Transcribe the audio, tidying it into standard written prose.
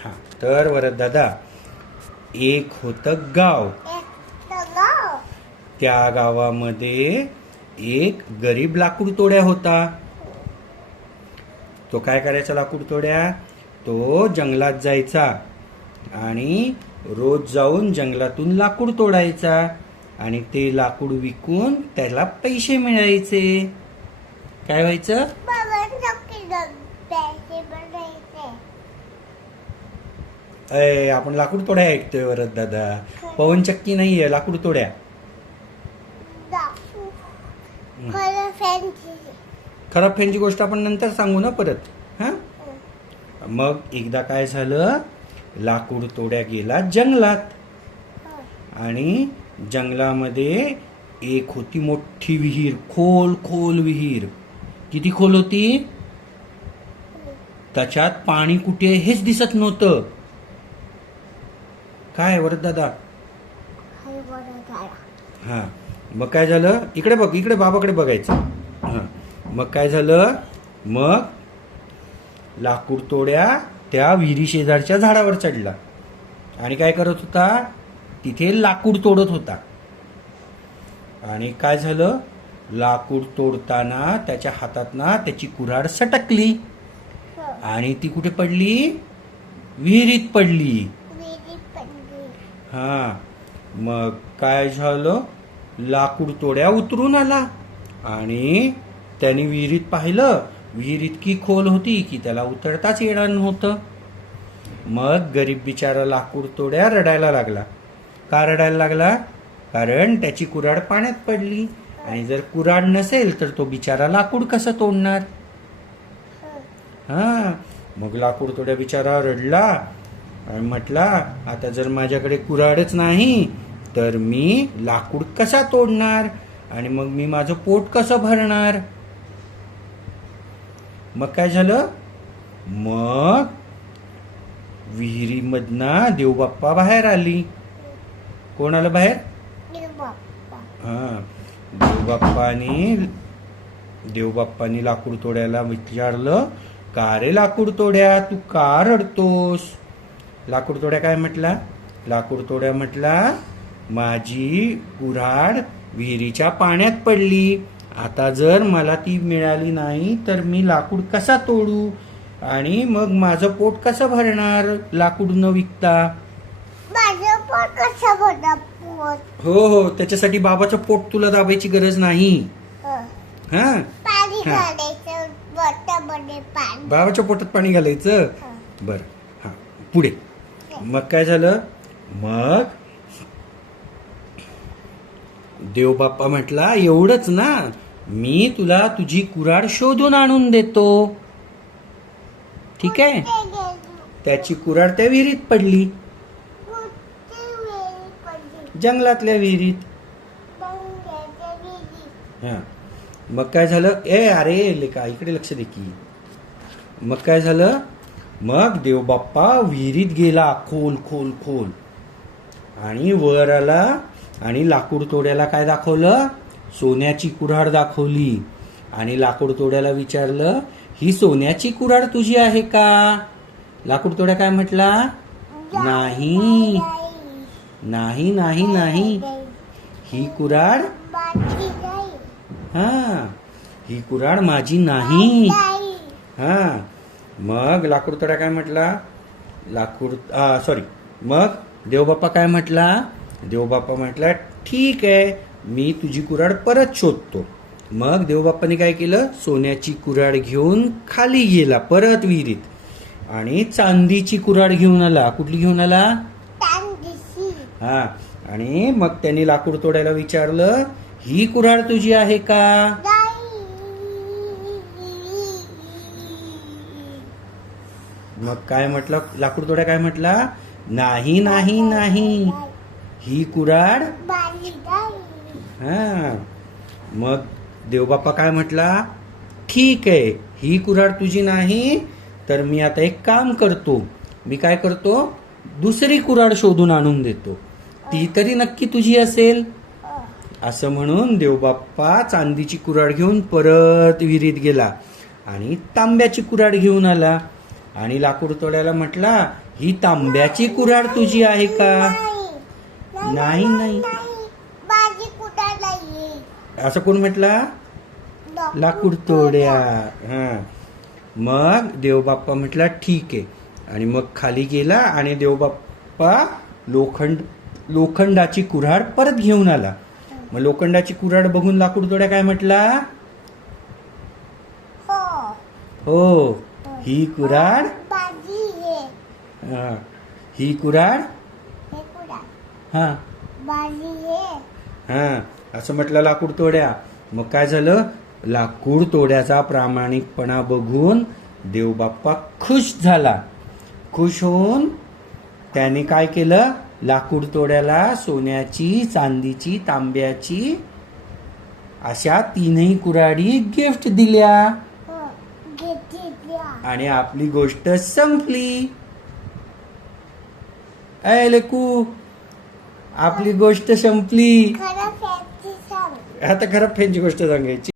हा तर वरद दादा, एक होतं गाव. त्या गावामध्ये एक गरीब लाकूड तोड्या होता. तो काय करायचा लाकूड तोड्या? तो जंगलात जायचा आणि रोज जाऊन जंगलातून लाकूड तोडायचा आणि ते लाकूड विकून त्याला पैसे मिळायचे. काय व्हायचं? आपण लाकूड तोड्या ऐकतोय वरद दादा. पवनचक्की नाहीये, लाकूड तोड्या. खराब फॅनची गोष्ट आपण नंतर सांगू ना परत. हा मग एकदा काय झालं, लाकूड तोड्या गेला जंगलात आणि जंगलामध्ये एक होती मोठी विहीर, खोल खोल विहीर. किती खोल होती? त्याच्यात पाणी कुठे हेच दिसत नव्हतं. काय वरद दादा? हा मग काय झालं? इकडे बघ, इकडे बाबाकडे बघायचं. हा मग काय झालं? मग लाकूड तोड्या त्या विहिरी शेजारच्या झाडावर चढला आणि काय करत होता? तिथे लाकूड तोडत होता. आणि काय झालं? लाकूड तोडताना त्याच्या हातात ना त्याची कुऱ्हाड सटकली आणि ती कुठे पडली? विहिरीत पडली. हा मग काय झालं? लाकूड तोड्या उतरून आला आणि त्याने विहिरीत पाहिलं. विहीर इतकी खोल होती की त्याला उतरताच येणार नव्हतं. मग गरीब बिचारा लाकूड तोड्या रडायला लागला. का रडायला लागला? कारण त्याची कुऱ्हाड पाण्यात पडली आणि जर कुऱ्हाड नसेल तर तो बिचारा लाकूड कसं तोडणार? हा मग लाकूड तोड्या बिचारा रडला आणि म्हटला, आता जर माझ्याकडे कुऱ्हाडच नाही तर मी लाकूड कसा तोडणार आणि मग मी माझं पोट कसं भरणार? मग काय झालं? मग विहिरीमधनं देवबाप्पा बाहेर आली. कोण आलं बाहेर? हा देवबाप्पानी लाकूड तोड्याला विचारलं, का रे लाकूड तोड्या, तू का रडतोस? लाकूड तोड्या काय म्हटला? लाकूड तोड्या म्हटला, माझी कुऱ्हाड विहिरीच्या पाण्यात पडली. आता जर मला ती मिळाली नाही तर मी लाकूड कसा तोडू आणि मग माझं पोट कसं भरणार लाकूड न विकता? हो हो, त्याच्यासाठी बाबाचं पोट तुला दाबायची गरज नाही. हा बाबाच्या पोटात पाणी घालायचं. बर हा पुढे. मग काय झालं? मग देवबाप्पा म्हटला, एवढंच ना, मी तुला तुझी कुऱ्हाड शोधून आणून देतो. ठीक आहे. त्याची कुऱ्हाड त्या विहिरीत पडली, जंगलातल्या विहिरीत. हा मग काय झालं? अरे लेका इकडे लक्ष दे की. मग काय झालं? मग देवबाप्पा विहिरीत गेला खोल खोल खोल आणि वर आला आणि लाकूड तोड्याला काय दाखवलं? सोन्याची कुऱ्हाड दाखवली आणि लाकूड तोड्याला विचारलं, ही सोन्याची कुऱ्हाड तुझी आहे का? लाकूड तोड्या काय म्हटला? नाही नाही नाही नाही, ही कुऱ्हाड ही कुऱ्हाड माझी नाही. हा मग लाकूड तोड्या काय म्हटला? मग देवबाप्पा काय म्हटला? देवबाप्पा म्हटला, ठीक आहे, मी तुझी कुऱ्हाड परत शोधतो. मग देवबाप्पाने काय केलं? सोन्याची कुऱ्हाड घेऊन खाली गेला परत विहिरीत आणि चांदीची कुऱ्हाड घेऊन आला. कुठली घेऊन आला? हा आणि मग त्यांनी लाकूड तोड्याला विचारलं, ही कुऱ्हाड तुझी आहे का? मग काय म्हटलं? लाकूड तोड्या काय म्हटला? नाही नाही नाही, ही कुऱ्हाड. हा मग देवबाप्पा काय म्हटला? ठीक आहे, ही कुऱ्हाड तुझी नाही तर मी आता एक काम करतो. मी काय करतो? दुसरी कुऱ्हाड शोधून आणून देतो, ती तरी नक्की तुझी असेल. असं म्हणून देवबाप्पा चांदीची कुऱ्हाड घेऊन परत विहिरीत गेला आणि तांब्याची कुऱ्हाड घेऊन आला आणि लाकूड तोड्याला म्हटला, ही तांब्याची कुऱ्हाड तुझी आहे का? नाही, नाही. माझी कुठं नाहीये. असं कोण म्हटला? लाकूड तोड्या. हा. मग देवबाप्पा म्हटला ठीक आहे, आणि मग खाली गेला आणि देवबाप्पा लोखंडाची कुऱ्हाड परत घेऊन आला. मग लोखंडाची कुऱ्हाड बघून लाकूड तोड्या काय म्हटला? हो. हो, ही कुऱ्हाड. माझी हे. हा, ही कुऱ्हाड. हे कुठं? हा माझी हे. हा असं म्हटलं लाकूड तोड्या. मग काय झालं? लाकूड तोड्याचा प्रामाणिकपणा बघून देवबाप्पा खुश झाला. खुश होऊन त्याने काय केलं? लाकूड तोड्याला सोन्याची, चांदीची, तांब्याची अशा तीनही कुऱ्हाडी गिफ्ट दिल्या. हो. घेतल्या. आणि आपली गोष्ट संपली. ऐ लेकू, आपली गोष्ट संपली. खरं फॅक्टरी सांग. आता खरं फॅनची गोष्ट सांगायची.